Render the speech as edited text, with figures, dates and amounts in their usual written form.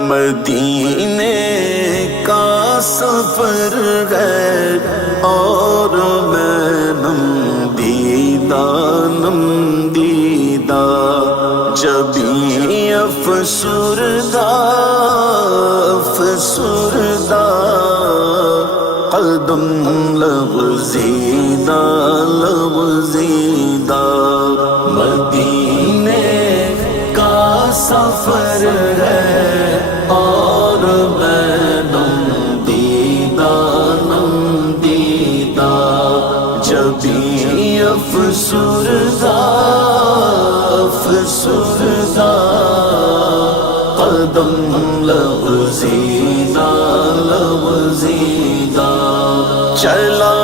مدینے کا سفر ہے اور میں نم دیدہ جبھی افسردہ قدم لغزیدہ مدینے کا سفر ہے اور میں نم دیدہ جبھی افسردہ قدم لغزیدہ چلا